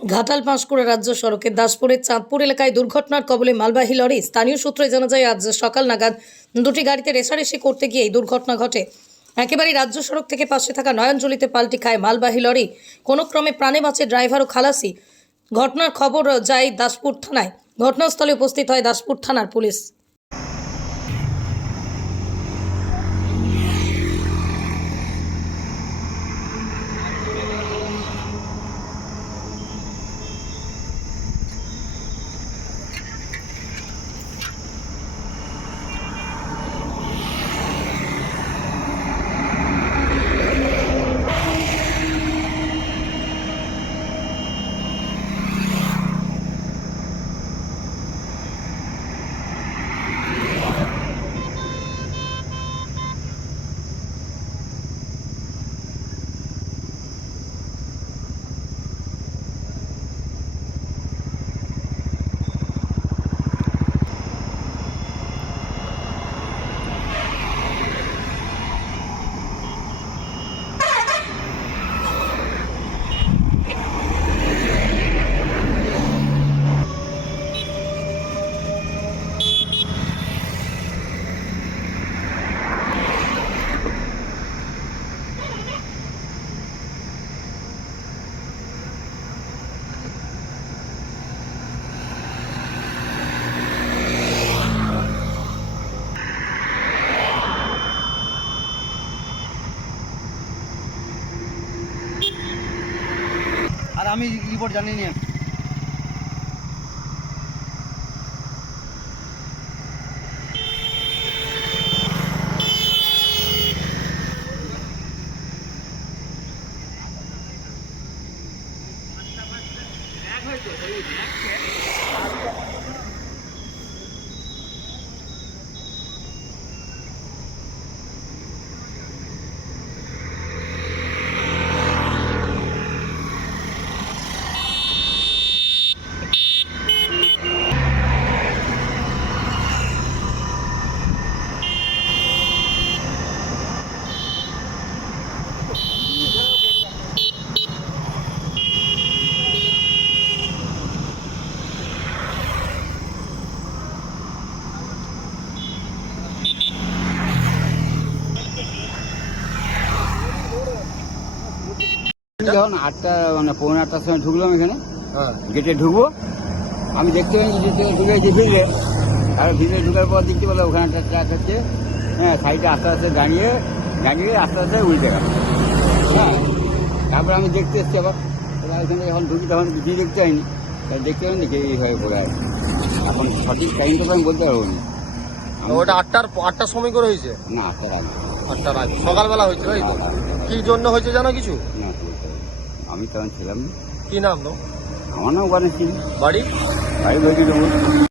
ঘাটাল পাঁশকুড়া রাজ্য সড়কের দাসপুরের চাঁদপুর এলাকায় দুর্ঘটনার কবলে মালবাহী লরি। স্থানীয় সূত্রে জানা যায়, আজ সকাল নাগাদ দুটি গাড়িতে রেসারেসি করতে গিয়ে এই দুর্ঘটনা ঘটে। একেবারে রাজ্য সড়ক থেকে পাশে থাকা নয়নজলিতে পাল্টি খায় মালবাহী লরি। কোনো ক্রমে প্রাণে বাঁচে ড্রাইভার ও খালাসি। ঘটনার খবর যায় দাসপুর থানায়। ঘটনাস্থলে উপস্থিত হয় দাসপুর থানার পুলিশ। আমি রিপোর্ট জানিয়ে নিয়ে যখন আটটা মানে পৌনে আটটার সময় ঢুকলাম এখানে হ্যাঁ। গেটে ঢুকবো। আমি দেখতে পাই যে ঢুকে যে ভিড়ে আর ভিড়ে ঢুকার পর দেখতে পেলাম ওখানে একটা ট্রাক হচ্ছে হ্যাঁ সাইডে আস্তে আস্তে দাঁড়িয়ে দাঁড়িয়ে আস্তে আস্তে উল্টে গেল হ্যাঁ তারপরে আমি দেখতে এসছি আবার। এখানে যখন ঢুকি তখন কিছুই দেখতে হয়নি তাই দেখতে পাইনি এই হয়ে পড়ে আছে। এখন সঠিক টাইমটা তো আমি বলতে পারব না। ওটা আটটার আটটার সময় করে হয়েছে? না আটটার আগে। আটটার আগে। সকালবেলা হয়েছে তাই তো? কি জন্য হয়েছে জানো কিছু? না। আমি তখন ছিলাম কি নাম তো আমার নাম বাড়ি? বাড়ি দেবো